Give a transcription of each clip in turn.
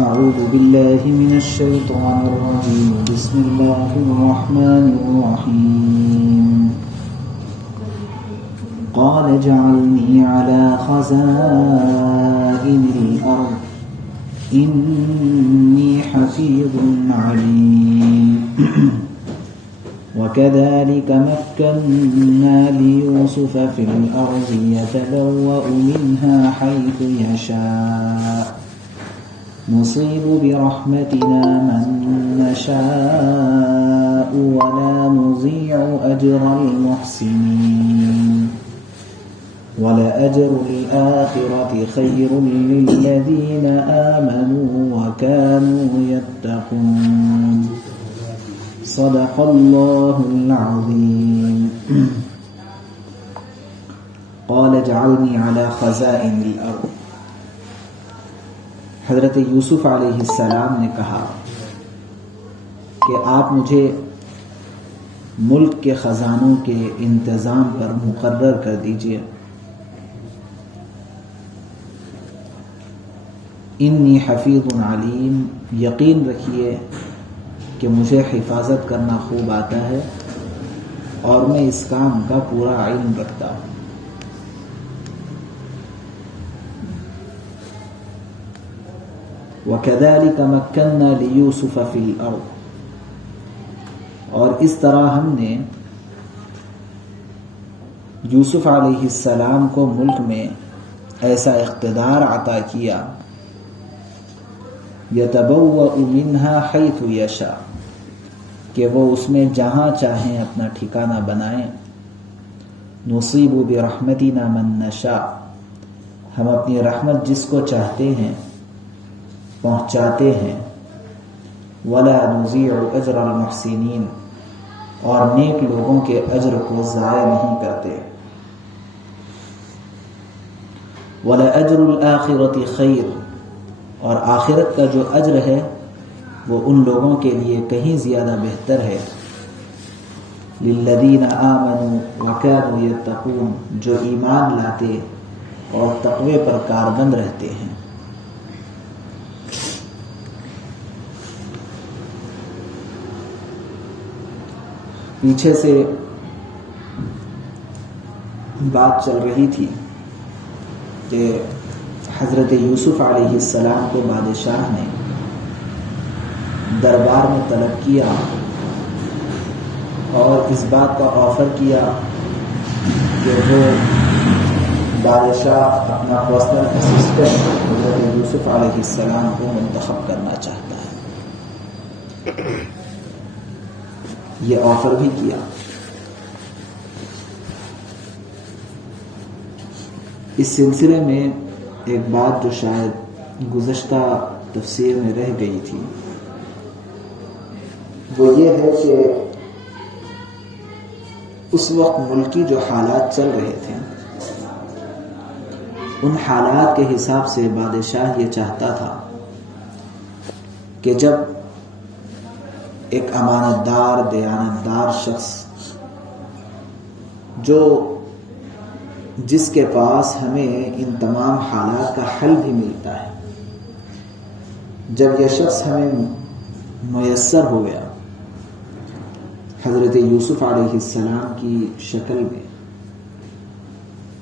أعوذ بالله من الشيطان الرجيم بسم الله الرحمن الرحيم قال اجعلني على خزائن الأرض إني حفيظ عليم وكذلك مكنا ليوسف في الأرض يتبوأ منها حيث يشاء نصيب برحمتنا من نشاء ولا نضيع أجر المحسنين ولأجر الآخرة خير للذين آمنوا وكانوا يتقون صدق الله العظيم قال اجعلني على خزائن الأرض حضرت یوسف علیہ السلام نے کہا کہ آپ مجھے ملک کے خزانوں کے انتظام پر مقرر کر دیجئے. انی حفیظ علیم، یقین رکھیے کہ مجھے حفاظت کرنا خوب آتا ہے اور میں اس کام کا پورا علم رکھتا ہوں. وَكَذَلِكَ مَكَّنَّا لِيُوسُفَ فِي الْأَرْضِ، اور اس طرح ہم نے یوسف علیہ السلام کو ملک میں ایسا اقتدار عطا کیا يَتَبَوَّأُ مِنْهَا حَيْثُ يَشَاءُ، کہ وہ اس میں جہاں چاہیں اپنا ٹھکانہ بنائیں. نُصِيبُ بِرَحْمَتِنَا مَن نَّشَاءُ، ہم اپنی رحمت جس کو چاہتے ہیں پہنچاتے ہیں. وَلَا نُضِيعُ أَجْرَ الْمُحْسِنِينَ، اور نیک لوگوں کے اجر کو ضائع نہیں کرتے. وَلَأَجْرُ الْآخِرَةِ خَيْرٌ، اور آخرت کا جو اجر ہے وہ ان لوگوں کے لیے کہیں زیادہ بہتر ہے. لِلَّذِينَ آمَنُوا وَكَانُوا يَتَّقُونَ، جو ایمان لاتے اور تقوی پر کاربند رہتے ہیں. پیچھے سے بات چل رہی تھی کہ حضرت یوسف علیہ السلام کو بادشاہ نے دربار میں طلب کیا اور اس بات کا آفر کیا کہ وہ بادشاہ اپنا پرسنل اسسٹنٹ حضرت یوسف علیہ السلام کو منتخب کرنا چاہتا ہے. یہ آفر بھی کیا. اس سلسلے میں ایک بات جو شاید گزشتہ تفسیر میں رہ گئی تھی وہ یہ ہے کہ اس وقت ملکی جو حالات چل رہے تھے ان حالات کے حساب سے بادشاہ یہ چاہتا تھا کہ جب ایک امانت دار دیانت دار شخص جس کے پاس ہمیں ان تمام حالات کا حل بھی ملتا ہے، جب یہ شخص ہمیں میسر ہو گیا حضرت یوسف علیہ السلام کی شکل میں،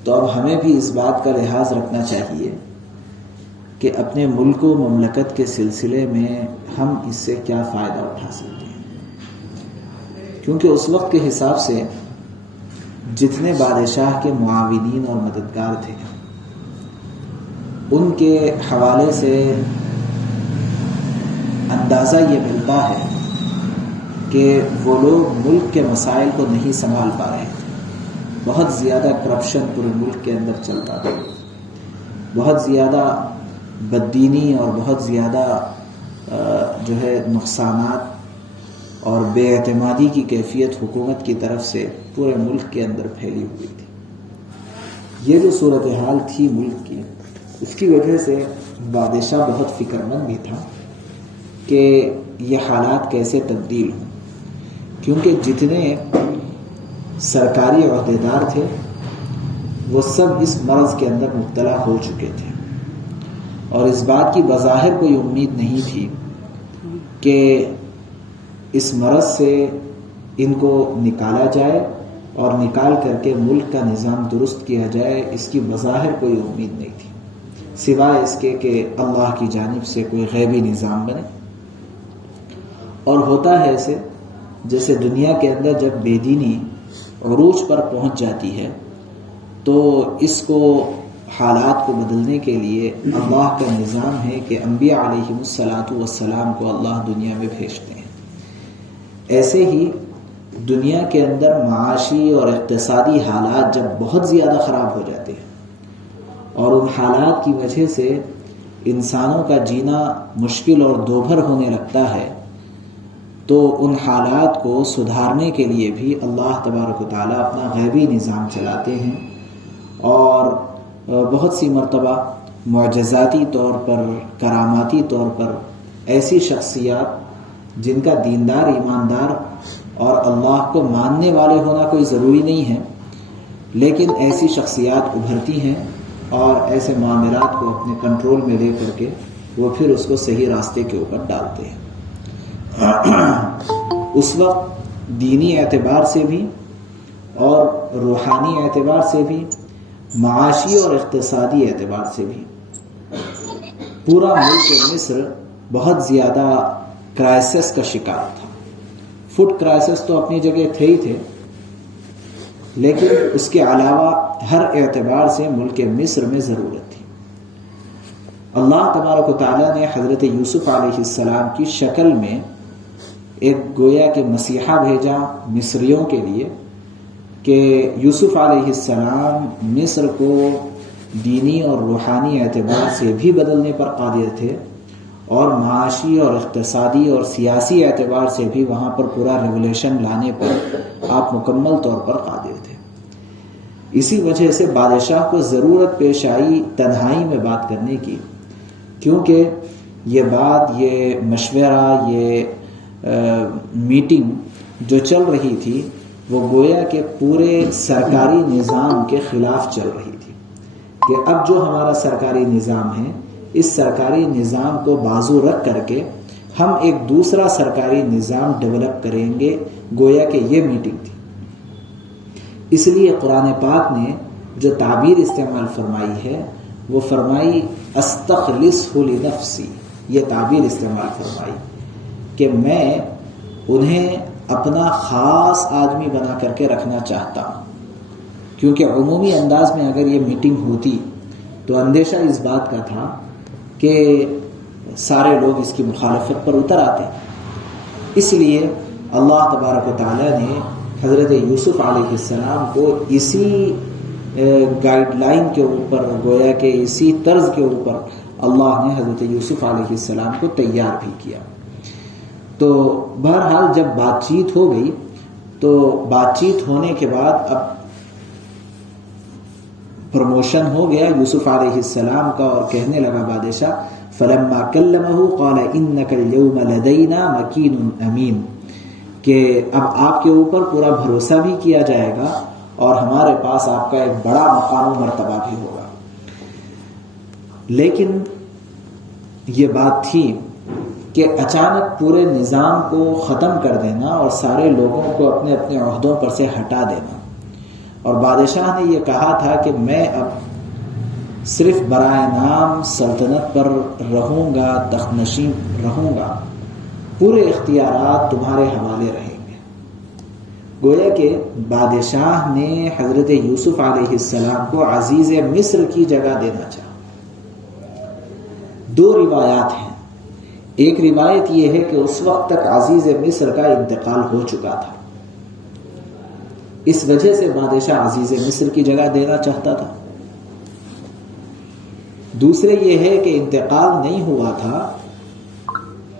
تو اب ہمیں بھی اس بات کا لحاظ رکھنا چاہیے کہ اپنے ملک و مملکت کے سلسلے میں ہم اس سے کیا فائدہ اٹھا سکتے ہیں. کیونکہ اس وقت کے حساب سے جتنے بادشاہ کے معاونین اور مددگار تھے ان کے حوالے سے اندازہ یہ ملتا ہے کہ وہ لوگ ملک کے مسائل کو نہیں سنبھال پا رہے تھے. بہت زیادہ کرپشن پورے ملک کے اندر چل رہا تھا، بہت زیادہ بددینی اور بہت زیادہ جو ہے نقصانات اور بے اعتمادی کی کیفیت حکومت کی طرف سے پورے ملک کے اندر پھیلی ہوئی تھی. یہ جو صورتحال تھی ملک کی، اس کی وجہ سے بادشاہ بہت فکر مند بھی تھا کہ یہ حالات کیسے تبدیل ہوں، کیونکہ جتنے سرکاری عہدیدار تھے وہ سب اس مرض کے اندر مبتلا ہو چکے تھے اور اس بات کی بظاہر کوئی امید نہیں تھی کہ اس مرض سے ان کو نکالا جائے اور نکال کر کے ملک کا نظام درست کیا جائے، اس کی بظاہر کوئی امید نہیں تھی سوائے اس کے کہ اللہ کی جانب سے کوئی غیبی نظام بنے۔ اور ہوتا ہے ایسے جیسے دنیا کے اندر جب بے دینی عروج پر پہنچ جاتی ہے تو اس کو حالات کو بدلنے کے لیے اللہ کا نظام ہے کہ انبیاء علیہم الصلاۃ والسلام کو اللہ دنیا میں بھیجتے ہیں۔ ایسے ہی دنیا کے اندر معاشی اور اقتصادی حالات جب بہت زیادہ خراب ہو جاتے ہیں اور ان حالات کی وجہ سے انسانوں کا جینا مشکل اور دوبھر ہونے لگتا ہے، تو ان حالات کو سدھارنے کے لیے بھی اللہ تبارک و تعالیٰ اپنا غیبی نظام چلاتے ہیں، اور بہت سی مرتبہ معجزاتی طور پر، کراماتی طور پر ایسی شخصیات جن کا دیندار، ایماندار اور اللہ کو ماننے والے ہونا کوئی ضروری نہیں ہے، لیکن ایسی شخصیات ابھرتی ہیں اور ایسے معاملات کو اپنے کنٹرول میں لے کر کے وہ پھر اس کو صحیح راستے کے اوپر ڈالتے ہیں۔ اس وقت دینی اعتبار سے بھی اور روحانی اعتبار سے بھی، معاشی اور اقتصادی اعتبار سے بھی پورا ملک مصر بہت زیادہ کرائسس کا شکار تھا۔ فوڈ کرائسس تو اپنی جگہ تھے ہی تھے، لیکن اس کے علاوہ ہر اعتبار سے ملک مصر میں ضرورت تھی۔ اللہ تبارک و تعالیٰ نے حضرت یوسف علیہ السلام کی شکل میں ایک گویا کہ مسیحا بھیجا مصریوں کے لیے کہ یوسف علیہ السلام مصر کو دینی اور روحانی اعتبار سے بھی بدلنے پر قادر تھے، اور معاشی اور اقتصادی اور سیاسی اعتبار سے بھی وہاں پر پورا ریولیوشن لانے پر آپ مکمل طور پر قادر تھے۔ اسی وجہ سے بادشاہ کو ضرورت پیش آئی تنہائی میں بات کرنے کی، کیونکہ یہ بات، یہ مشورہ، یہ میٹنگ جو چل رہی تھی وہ گویا کہ پورے سرکاری نظام کے خلاف چل رہی تھی، کہ اب جو ہمارا سرکاری نظام ہے، اس سرکاری نظام کو بازو رکھ کر کے ہم ایک دوسرا سرکاری نظام ڈیولپ کریں گے، گویا کہ یہ میٹنگ تھی۔ اس لیے قرآن پاک نے جو تعبیر استعمال فرمائی ہے وہ فرمائی استخلصہ لنفسی، یہ تعبیر استعمال فرمائی کہ میں انہیں اپنا خاص آدمی بنا کر کے رکھنا چاہتا ہوں، کیونکہ عمومی انداز میں اگر یہ میٹنگ ہوتی تو اندیشہ اس بات کا تھا کہ سارے لوگ اس کی مخالفت پر اتر آتے۔ اس لیے اللہ تبارک و تعالیٰ نے حضرت یوسف علیہ السلام کو اسی گائیڈ لائن کے اوپر، گویا کہ اسی طرز کے اوپر اللہ نے حضرت یوسف علیہ السلام کو تیار بھی کیا۔ تو بہرحال جب بات چیت ہو گئی تو بات چیت ہونے کے بعد اب پروموشن ہو گیا یوسف علیہ السلام کا، اور کہنے لگا بادشاہ فلما کلمہ قال انک اليوم لدینا مکین امین، کہ اب آپ کے اوپر پورا بھروسہ بھی کیا جائے گا اور ہمارے پاس آپ کا ایک بڑا مقام و مرتبہ بھی ہوگا۔ لیکن یہ بات تھی کہ اچانک پورے نظام کو ختم کر دینا اور سارے لوگوں کو اپنے اپنے عہدوں پر سے ہٹا دینا، اور بادشاہ نے یہ کہا تھا کہ میں اب صرف برائے نام سلطنت پر رہوں گا، تخت نشین رہوں گا، پورے اختیارات تمہارے حوالے رہیں گے۔ گویا کہ بادشاہ نے حضرت یوسف علیہ السلام کو عزیز مصر کی جگہ دینا چاہا۔ دو روایات ہیں، ایک روایت یہ ہے کہ اس وقت تک عزیز مصر کا انتقال ہو چکا تھا، اس وجہ سے بادشاہ عزیز مصر کی جگہ دینا چاہتا تھا۔ دوسرے یہ ہے کہ انتقال نہیں ہوا تھا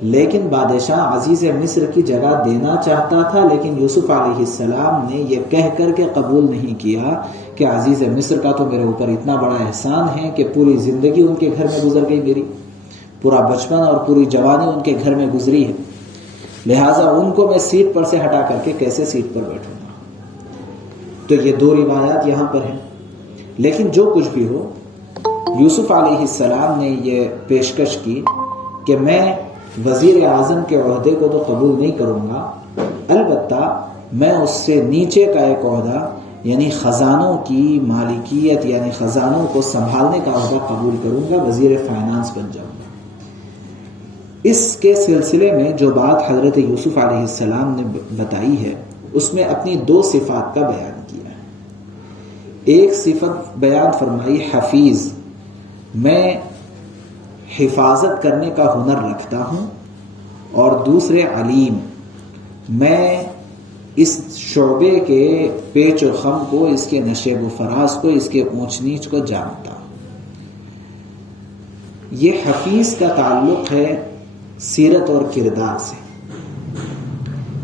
لیکن بادشاہ عزیز مصر کی جگہ دینا چاہتا تھا، لیکن یوسف علیہ السلام نے یہ کہہ کر کے قبول نہیں کیا کہ عزیز مصر کا تو میرے اوپر اتنا بڑا احسان ہے کہ پوری زندگی ان کے گھر میں گزر گئی، میری پورا بچپن اور پوری جوانی ان کے گھر میں گزری ہے، لہٰذا ان کو میں سیٹ پر سے ہٹا کر کے کیسے سیٹ پر بیٹھوں گا۔ تو یہ دو روایات یہاں پر ہیں، لیکن جو کچھ بھی ہو یوسف علیہ السلام نے یہ پیشکش کی کہ میں وزیر اعظم کے عہدے کو تو قبول نہیں کروں گا، البتہ میں اس سے نیچے کا ایک عہدہ یعنی خزانوں کی مالکیت یعنی خزانوں کو سنبھالنے کا عہدہ قبول کروں گا، وزیر فائنانس بن جاؤں گا۔ اس کے سلسلے میں جو بات حضرت یوسف علیہ السلام نے بتائی ہے اس میں اپنی 2 صفات کا بیان کیا ہے۔ ایک صفت بیان فرمائی حفیظ، میں حفاظت کرنے کا ہنر رکھتا ہوں، اور دوسرے علیم، میں اس شعبے کے پیچ و خم کو، اس کے نشیب و فراز کو، اس کے اونچ نیچ کو جانتا ہوں۔ یہ حفیظ کا تعلق ہے سیرت اور کردار سے،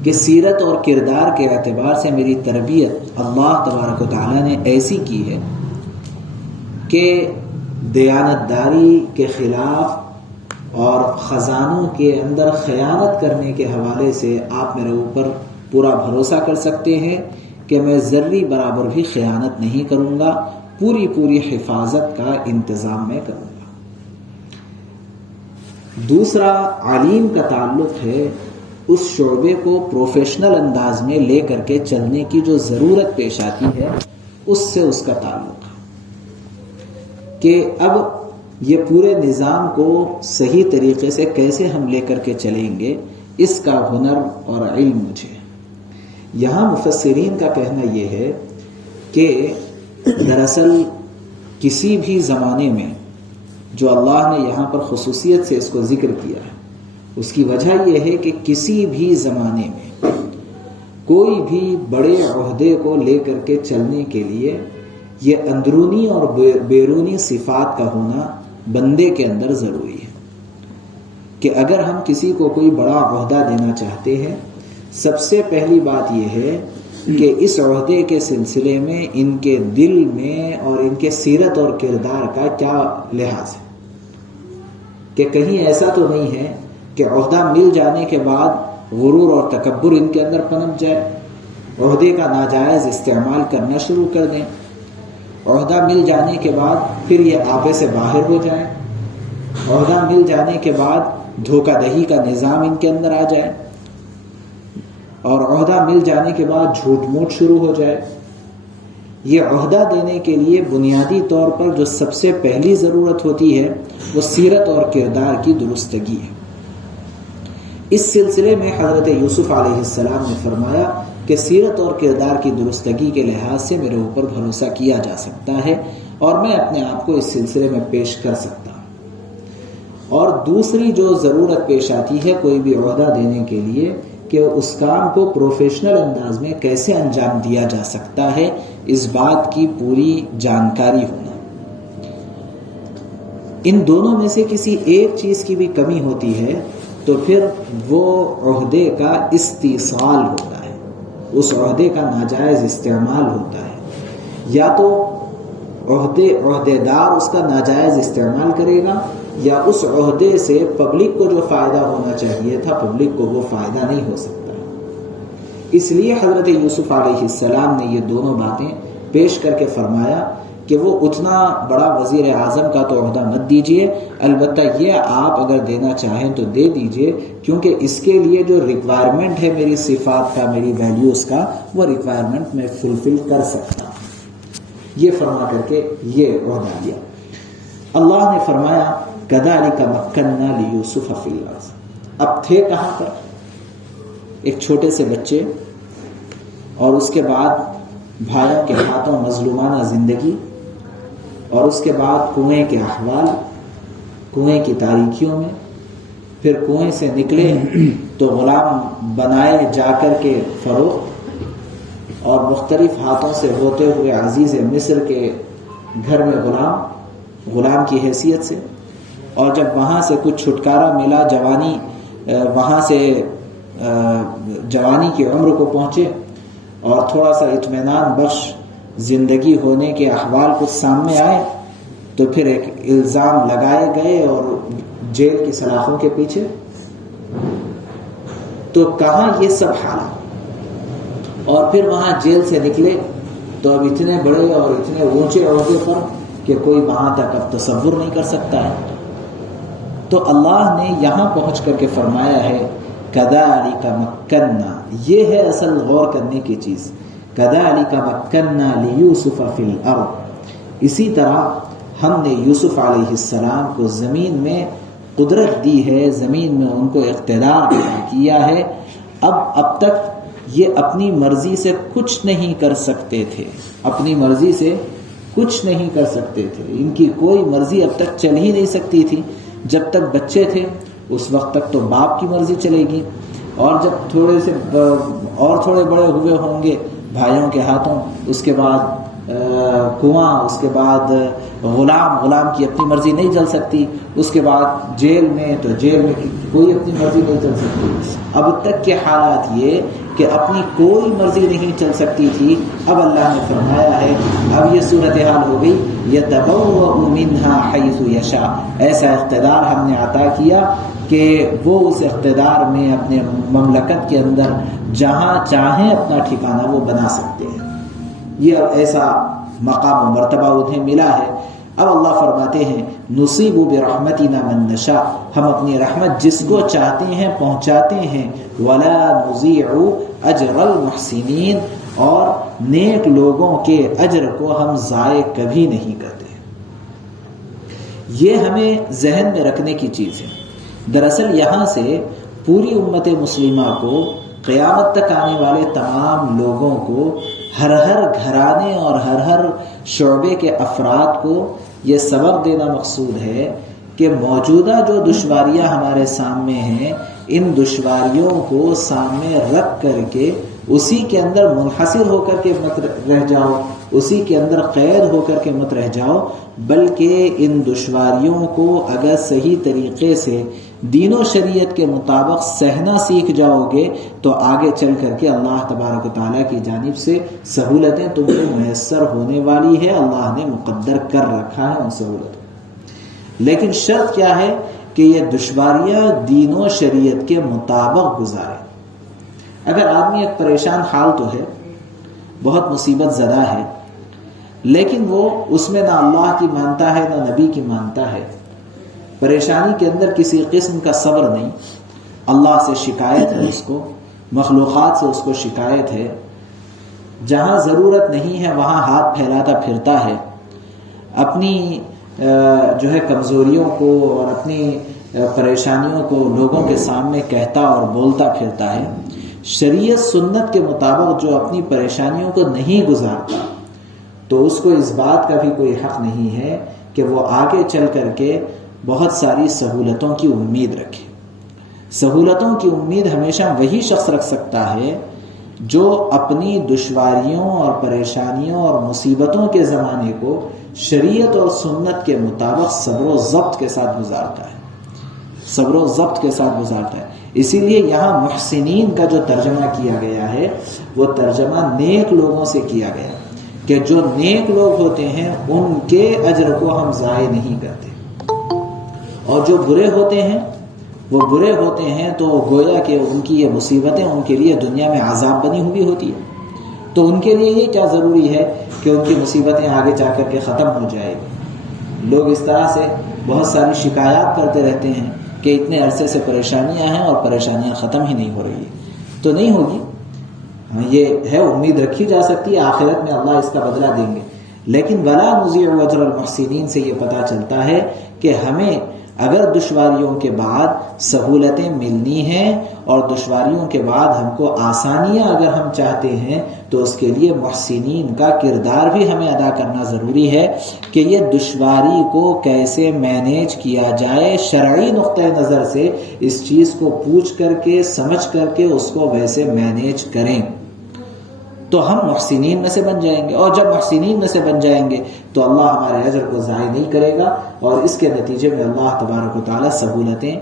کہ سیرت اور کردار کے اعتبار سے میری تربیت اللہ تبارک و تعالیٰ نے ایسی کی ہے کہ دیانتداری کے خلاف اور خزانوں کے اندر خیانت کرنے کے حوالے سے آپ میرے اوپر پورا بھروسہ کر سکتے ہیں کہ میں ذرے برابر بھی خیانت نہیں کروں گا، پوری حفاظت کا انتظام میں کروں گا۔ دوسرا علیم کا تعلق ہے اس شعبے کو پروفیشنل انداز میں لے کر کے چلنے کی جو ضرورت پیش آتی ہے اس سے اس کا تعلق ہے، کہ اب یہ پورے نظام کو صحیح طریقے سے کیسے ہم لے کر کے چلیں گے، اس کا ہنر اور علم مجھے۔ یہاں مفسرین کا کہنا یہ ہے کہ دراصل کسی بھی زمانے میں جو اللہ نے یہاں پر خصوصیت سے اس کو ذکر کیا ہے، اس کی وجہ یہ ہے کہ کسی بھی زمانے میں کوئی بھی بڑے عہدے کو لے کر کے چلنے کے لیے یہ اندرونی اور بیرونی صفات کا ہونا بندے کے اندر ضروری ہے، کہ اگر ہم کسی کو کوئی بڑا عہدہ دینا چاہتے ہیں، سب سے پہلی بات یہ ہے کہ اس عہدے کے سلسلے میں ان کے دل میں اور ان کے سیرت اور کردار کا کیا لحاظ ہے، کہ کہیں ایسا تو نہیں ہے کہ عہدہ مل جانے کے بعد غرور اور تکبر ان کے اندر پنپ جائے، عہدے کا ناجائز استعمال کرنا شروع کر دیں، عہدہ مل جانے کے بعد پھر یہ آبے سے باہر ہو جائیں، عہدہ مل جانے کے بعد دھوکہ دہی کا نظام ان کے اندر آ جائے، اور عہدہ مل جانے کے بعد جھوٹ موٹ شروع ہو جائے۔ یہ عہدہ دینے کے لیے بنیادی طور پر جو سب سے پہلی ضرورت ہوتی ہے وہ سیرت اور کردار کی درستگی ہے۔ اس سلسلے میں حضرت یوسف علیہ السلام نے فرمایا کہ سیرت اور کردار کی درستگی کے لحاظ سے میرے اوپر بھروسہ کیا جا سکتا ہے اور میں اپنے آپ کو اس سلسلے میں پیش کر سکتا ہوں۔ اور دوسری جو ضرورت پیش آتی ہے کوئی بھی عہدہ دینے کے لیے کہ اس کام کو پروفیشنل انداز میں کیسے انجام دیا جا سکتا ہے، اس بات کی پوری جانکاری ہونا۔ ان دونوں میں سے کسی ایک چیز کی بھی کمی ہوتی ہے تو پھر وہ عہدے کا استیصال ہوتا ہے، اس عہدے کا ناجائز استعمال ہوتا ہے، یا تو عہدے دار اس کا ناجائز استعمال کرے گا، یا اس عہدے سے پبلک کو جو فائدہ ہونا چاہیے تھا پبلک کو وہ فائدہ نہیں ہو سکتا۔ اس لیے حضرت یوسف علیہ السلام نے یہ دونوں باتیں پیش کر کے فرمایا کہ وہ اتنا بڑا وزیر اعظم کا تو عہدہ مت دیجیے، البتہ یہ آپ اگر دینا چاہیں تو دے دیجیے، کیونکہ اس کے لیے جو ریکوائرمنٹ ہے میری صفات کا، میری ویلیوز کا، وہ ریکوائرمنٹ میں فلفل کر سکتا ہوں۔ یہ فرما کر کے یہ عہدہ لیا۔ اللہ نے فرمایا کذالک مکننا لیوسف فی الارض۔ اب تھے کہاں پر؟ ایک چھوٹے سے بچے، اور اس کے بعد بھائیوں کے ہاتھوں مظلومانہ زندگی، اور اس کے بعد کنویں کے احوال، کنویں کی تاریکیوں میں، پھر کنویں سے نکلے تو غلام بنائے جا کر کے فروخت، اور مختلف ہاتھوں سے ہوتے ہوئے عزیز مصر کے گھر میں غلام کی حیثیت سے، اور جب وہاں سے کچھ چھٹکارا ملا، جوانی وہاں سے جوانی کی عمر کو پہنچے اور تھوڑا سا اطمینان بخش زندگی ہونے کے احوال کچھ سامنے آئے، تو پھر ایک الزام لگائے گئے اور جیل کی سلاخوں کے پیچھے۔ تو کہاں یہ سب حالات، اور پھر وہاں جیل سے نکلے تو اب اتنے بڑے اور اتنے اونچے عہدے پر کہ کوئی وہاں تک اب تصور نہیں کر سکتا ہے. تو اللہ نے یہاں پہنچ کر کے فرمایا ہے کذالک مکننا. یہ ہے اصل غور کرنے کی چیز. کذالک مکننا لیوسف فی الارض. اسی طرح ہم نے یوسف علیہ السلام کو زمین میں قدرت دی ہے، زمین میں ان کو اقتدار کیا ہے. اب تک یہ اپنی مرضی سے کچھ نہیں کر سکتے تھے، اپنی مرضی سے کچھ نہیں کر سکتے تھے. ان کی کوئی مرضی اب تک چل ہی نہیں سکتی تھی. جب تک بچے تھے اس وقت تک تو باپ کی مرضی چلے گی، اور جب تھوڑے بڑے ہوئے ہوں گے بھائیوں کے ہاتھوں، اس کے بعد کنواں، اس کے بعد غلام کی اپنی مرضی نہیں چل سکتی، اس کے بعد جیل میں، تو جیل میں کوئی اپنی مرضی نہیں چل سکتی. اب تک کے حالات یہ کہ اپنی کوئی مرضی نہیں چل سکتی تھی. اب اللہ نے فرمایا ہے اب یہ صورتحال ہو گئی یتبوأ منہا حیث یشاء. ایسا اقتدار ہم نے عطا کیا کہ وہ اس اقتدار میں اپنے مملکت کے اندر جہاں چاہیں اپنا ٹھکانہ وہ بنا سکتے ہیں. یہ ایسا مقام و مرتبہ انہیں ملا ہے. اب اللہ فرماتے ہیں نصیب برحمتنا من نشاء. ہم اپنی رحمت جس کو چاہتے ہیں پہنچاتے ہیں. ولا نضيع اجر المحسنین. اور نیک لوگوں کے اجر کو ہم ضائع کبھی نہیں کرتے. یہ ہمیں ذہن میں رکھنے کی چیز ہے. دراصل یہاں سے پوری امت مسلمہ کو، قیامت تک آنے والے تمام لوگوں کو، ہر گھرانے اور ہر شعبے کے افراد کو یہ سبق دینا مقصود ہے کہ موجودہ جو دشواریاں ہمارے سامنے ہیں، ان دشواریوں کو سامنے رکھ کر کے اسی کے اندر منحصر ہو کر کے مت رہ جاؤ، اسی کے اندر قید ہو کر کے مت رہ جاؤ، بلکہ ان دشواریوں کو اگر صحیح طریقے سے دین و شریعت کے مطابق سہنا سیکھ جاؤ گے تو آگے چل کر کے اللہ تبارک و تعالیٰ کی جانب سے سہولتیں تم کو میسر ہونے والی ہے. اللہ نے مقدر کر رکھا ہے ان سہولتوں. لیکن شرط کیا ہے کہ یہ دشواریاں دین و شریعت کے مطابق گزارے. اگر آدمی ایک پریشان حال تو ہے، بہت مصیبت زدہ ہے، لیکن وہ اس میں نہ اللہ کی مانتا ہے نہ نبی کی مانتا ہے، پریشانی کے اندر کسی قسم کا صبر نہیں، اللہ سے شکایت ہے اس کو، مخلوقات سے اس کو شکایت ہے، جہاں ضرورت نہیں ہے وہاں ہاتھ پھیلاتا پھرتا ہے، اپنی جو ہے کمزوریوں کو اور اپنی پریشانیوں کو لوگوں کے سامنے کہتا اور بولتا پھرتا ہے. شریعت سنت کے مطابق جو اپنی پریشانیوں کو نہیں گزارتا تو اس کو اس بات کا بھی کوئی حق نہیں ہے کہ وہ آگے چل کر کے بہت ساری سہولتوں کی امید رکھے. سہولتوں کی امید ہمیشہ وہی شخص رکھ سکتا ہے جو اپنی دشواریوں اور پریشانیوں اور مصیبتوں کے زمانے کو شریعت اور سنت کے مطابق صبر و ضبط کے ساتھ گزارتا ہے، صبر و ضبط کے ساتھ گزارتا ہے. اسی لیے یہاں محسنین کا جو ترجمہ کیا گیا ہے وہ ترجمہ نیک لوگوں سے کیا گیا کہ جو نیک لوگ ہوتے ہیں ان کے اجر کو ہم ضائع نہیں کرتے، اور جو برے ہوتے ہیں وہ برے ہوتے ہیں تو گویا کہ ان کی یہ مصیبتیں ان کے لیے دنیا میں عذاب بنی ہوئی ہوتی ہے. تو ان کے لیے یہ کیا ضروری ہے کہ ان کی مصیبتیں آگے جا کر کے ختم ہو جائے گی. لوگ اس طرح سے بہت ساری شکایات کرتے رہتے ہیں کہ اتنے عرصے سے پریشانیاں ہیں اور پریشانیاں ختم ہی نہیں ہو رہی ہیں. تو نہیں ہوگی، یہ ہے امید رکھی جا سکتی ہے آخرت میں اللہ اس کا بدلہ دیں گے. لیکن ولا نضيع اجر المحسنین سے یہ پتہ چلتا ہے کہ ہمیں اگر دشواریوں کے بعد سہولتیں ملنی ہیں اور دشواریوں کے بعد ہم کو آسانیاں اگر ہم چاہتے ہیں تو اس کے لیے محسنین کا کردار بھی ہمیں ادا کرنا ضروری ہے کہ یہ دشواری کو کیسے مینیج کیا جائے، شرعی نقطہ نظر سے اس چیز کو پوچھ کر کے سمجھ کر کے اس کو ویسے مینیج کریں تو ہم محسنین میں سے بن جائیں گے. اور جب محسنین میں سے بن جائیں گے تو اللہ ہمارے اجر کو ضائع نہیں کرے گا، اور اس کے نتیجے میں اللہ تبارک و تعالیٰ سہولتیں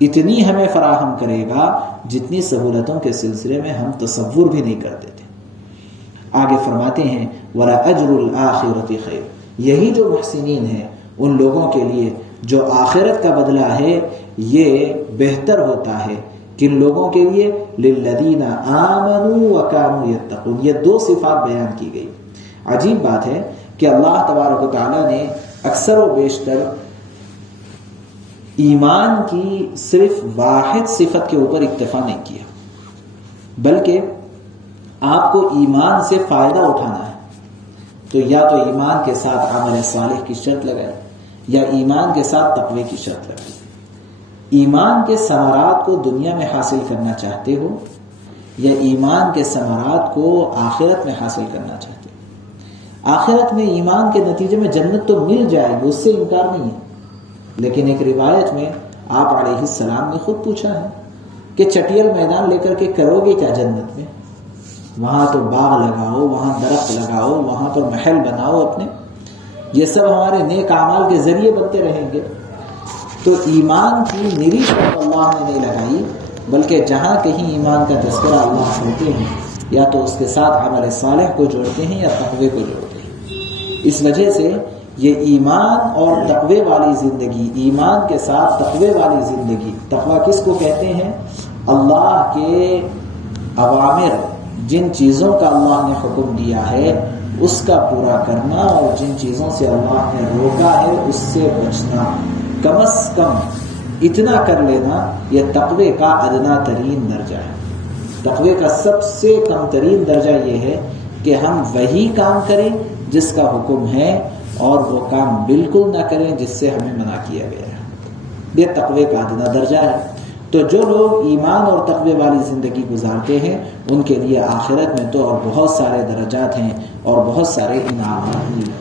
اتنی ہمیں فراہم کرے گا جتنی سہولتوں کے سلسلے میں ہم تصور بھی نہیں کرتے تھے. آگے فرماتے ہیں وَلَأَجْرُ الْآخِرَةِ خَيْرٌ. یہی جو محسنین ہیں ان لوگوں کے لیے جو آخرت کا بدلہ ہے یہ بہتر ہوتا ہے. کن لوگوں کے لیے؟ لِلَّذِينَ آمَنُوا وَكَانُوا يَتَّقُونَ. یہ دو صفات بیان کی گئی. عجیب بات ہے کہ اللہ تبارک و تعالیٰ نے اکثر و بیشتر ایمان کی صرف واحد صفت کے اوپر اکتفا نہیں کیا، بلکہ آپ کو ایمان سے فائدہ اٹھانا ہے تو یا تو ایمان کے ساتھ عمل صالح کی شرط لگائے یا ایمان کے ساتھ تقوی کی شرط لگائے۔ ایمان کے ثمرات کو دنیا میں حاصل کرنا چاہتے ہو یا ایمان کے ثمرات کو آخرت میں حاصل کرنا چاہتے ہو؟ آخرت میں ایمان کے نتیجے میں جنت تو مل جائے گی، اس سے انکار نہیں ہے، لیکن ایک روایت میں آپ علیہ السلام نے خود پوچھا ہے کہ چٹیل میدان لے کر کے کرو گے کیا جنت میں؟ وہاں تو باغ لگاؤ، وہاں درخت لگاؤ، وہاں پر محل بناؤ اپنے، یہ سب ہمارے نیک اعمال کے ذریعے بنتے رہیں گے۔ تو ایمان کی نری شرط اللہ نے نہیں لگائی، بلکہ جہاں کہیں ایمان کا تذکرہ اللہ کرتے ہیں یا تو اس کے ساتھ عمل صالح کو جوڑتے ہیں یا تقوی کو جوڑتے ہیں۔ اس وجہ سے یہ ایمان اور تقوی والی زندگی، ایمان کے ساتھ تقوی والی زندگی، تقوی کس کو کہتے ہیں؟ اللہ کے اوامر، جن چیزوں کا اللہ نے حکم دیا ہے اس کا پورا کرنا، اور جن چیزوں سے اللہ نے روکا ہے اس سے بچنا، کم از کم اتنا کر لینا، یہ تقوی کا ادنا ترین درجہ ہے۔ تقوی کا سب سے کم ترین درجہ یہ ہے کہ ہم وہی کام کریں جس کا حکم ہے اور وہ کام بالکل نہ کریں جس سے ہمیں منع کیا گیا ہے، یہ تقوی کا ادنا درجہ ہے۔ تو جو لوگ ایمان اور تقوی والی زندگی گزارتے ہیں ان کے لیے آخرت میں تو اور بہت سارے درجات ہیں اور بہت سارے انعامات بھی ہیں۔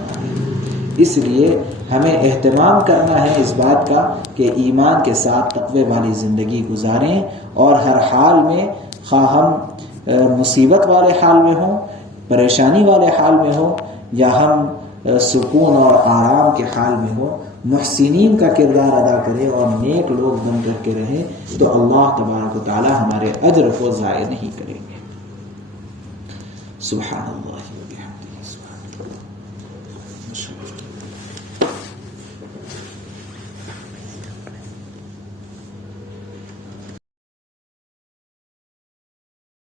اس لیے ہمیں اہتمام کرنا ہے اس بات کا کہ ایمان کے ساتھ تقوی والی زندگی گزاریں، اور ہر حال میں، خواہ ہم مصیبت والے حال میں ہوں، پریشانی والے حال میں ہوں، یا ہم سکون اور آرام کے حال میں ہوں، محسنین کا کردار ادا کریں اور نیک لوگ بن کر کے رہیں، تو اللہ تبارک و تعالی ہمارے اجر کو ضائع نہیں کریں گے۔ سبحان اللہ۔